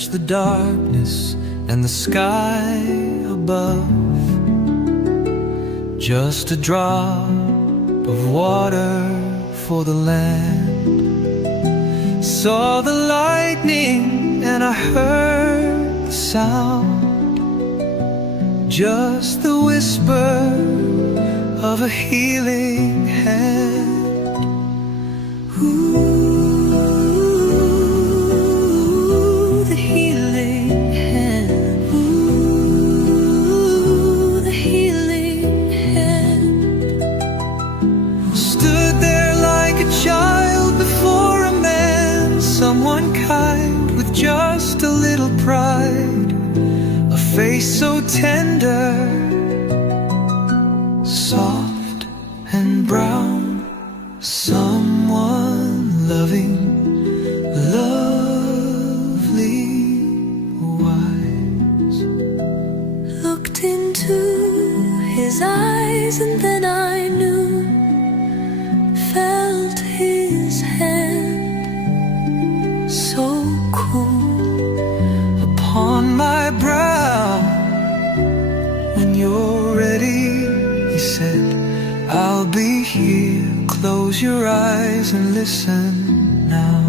searched the darkness and the sky above. Just a drop of water for the land. Saw the lightning and I heard the sound, just the whisper of a healing hand. Ooh, the healing hand. Ooh, the healing hand. Stood there like a child before a man, someone kind with just a little pride, a face so tender, soft and brown, someone loving, lovely, wise. Looked into his eyes and then I knew, felt his hand so cool upon my brow. When you're ready, he said, I'll be here. Close your eyes and listen now.